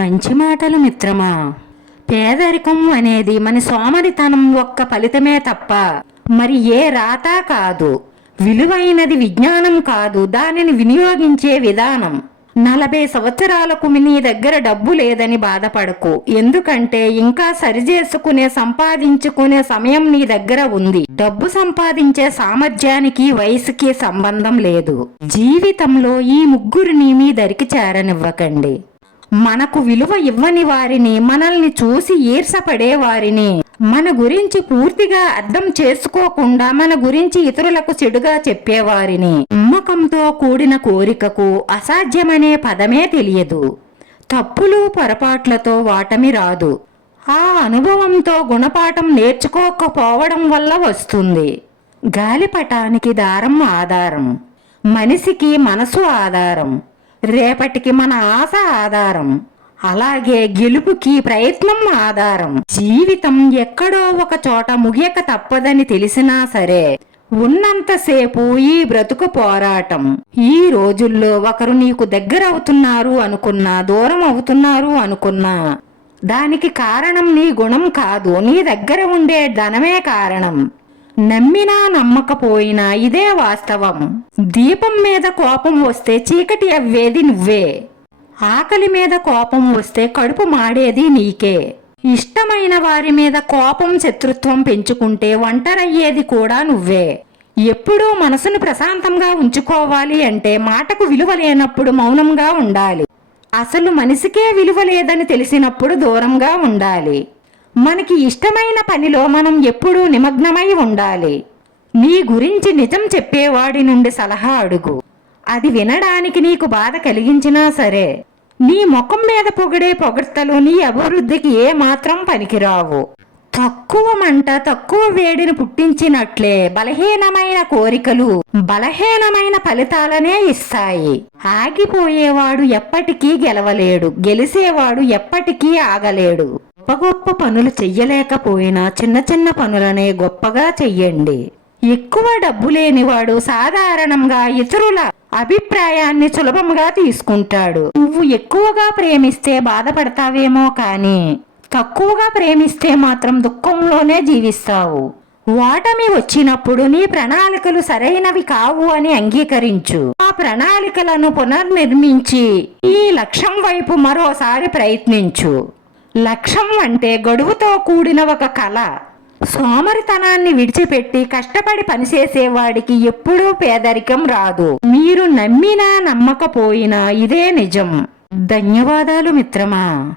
మంచి మాటలు మిత్రమా? పేదరికం అనేది మన సోమరితనం ఒక్క ఫలితమే తప్ప మరి ఏ రాత కాదు. విలువైనది విజ్ఞానం కాదు దానిని వినియోగించే విధానం. నలభై సంవత్సరాలకు నీ దగ్గర డబ్బు లేదని బాధపడకు. ఎందుకంటే ఇంకా సరిచేసుకునే సంపాదించుకునే సమయం నీ దగ్గర ఉంది. డబ్బు సంపాదించే సామర్థ్యానికి వయసుకి సంబంధం లేదు. జీవితంలో ఈ ముగ్గురిని మీ దరికి చేరనివ్వకండి. మనకు విలువ ఇవ్వని వారిని మనల్ని చూసి ఈర్షపడే వారిని. మన గురించి పూర్తిగా అర్థం చేసుకోకుండా మన గురించి ఇతరులకు చెడుగా చెప్పేవారిని నమ్మకంతో కూడిన కోరికకు అసాధ్యమనే పదమే తెలియదు. తప్పులు పొరపాట్లతో వాటమి రాదు. ఆ అనుభవంతో గుణపాఠం నేర్చుకోకపోవడం వల్ల వస్తుంది. గాలిపటానికి దారం ఆధారం. మనిషికి మనసు ఆధారం. రేపటికి మన ఆశ ఆధారం. అలాగే గెలుపుకి ప్రయత్నం ఆధారం. జీవితం ఎక్కడో ఒక చోట ముగియక తప్పదని తెలిసినా సరే ఉన్నంతసేపు ఈ బ్రతుకు పోరాటం. ఈ రోజుల్లో ఒకరు నీకు దగ్గర అవుతున్నారు అనుకున్నా దూరం అవుతున్నారు అనుకున్నా దానికి కారణం నీ గుణం కాదు. నీ దగ్గర ఉండే ధనమే కారణం. నమ్మినా నమ్మకపోయినా ఇదే వాస్తవం దీపం మీద కోపం వస్తే చీకటి అవ్వేది నువ్వే. ఆకలి మీద కోపం వస్తే కడుపు మాడేది నీకే. ఇష్టమైన వారి మీద కోపం శత్రుత్వం పెంచుకుంటే ఒంటరయ్యేది కూడా నువ్వే. ఎప్పుడూ మనసును ప్రశాంతంగా ఉంచుకోవాలి అంటే మాటకు విలువ లేనప్పుడు మౌనంగా ఉండాలి. అసలు మనిషికే విలువ లేదని తెలిసినప్పుడు దూరంగా ఉండాలి. మనకి ఇష్టమైన పనిలో మనం ఎప్పుడూ నిమగ్నమై ఉండాలి. నీ గురించి నిజం చెప్పేవాడి నుండి సలహా అడుగు. అది వినడానికి నీకు బాధ కలిగించినా సరే నీ ముఖం మీద పొగిడే పొగడ్తలు నీ అభివృద్ధికి ఏ మాత్రం పనికిరావు. తక్కువ మంట తక్కువ వేడిని పుట్టించినట్లే బలహీనమైన కోరికలు బలహీనమైన ఫలితాలనే ఇస్తాయి. ఆగిపోయేవాడు ఎప్పటికీ గెలవలేడు గెలిసేవాడు ఎప్పటికీ ఆగలేడు. గొప్ప గొప్ప పనులు చెయ్యలేకపోయినా చిన్న చిన్న పనులనే గొప్పగా చెయ్యండి. ఎక్కువ డబ్బు లేనివాడు సాధారణంగా ఇతరుల అభిప్రాయాన్ని సులభంగా తీసుకుంటాడు. నువ్వు ఎక్కువగా ప్రేమిస్తే బాధపడతావేమో కానీ తక్కువగా ప్రేమిస్తే మాత్రం దుఃఖంలోనే జీవిస్తావు. ఓటమి వచ్చినప్పుడు నీ ప్రణాళికలు సరైనవి కావు అని అంగీకరించు. ఆ ప్రణాళికలను పునర్నిర్మించి ఈ లక్ష్యం వైపు మరోసారి ప్రయత్నించు. లక్ష్యం అంటే గడువుతో కూడిన ఒక కళ. సోమరితనాన్ని విడిచిపెట్టి కష్టపడి పనిచేసేవాడికి ఎప్పుడూ పేదరికం రాదు. మీరు నమ్మినా నమ్మకపోయినా ఇదే నిజం. ధన్యవాదాలు మిత్రమా?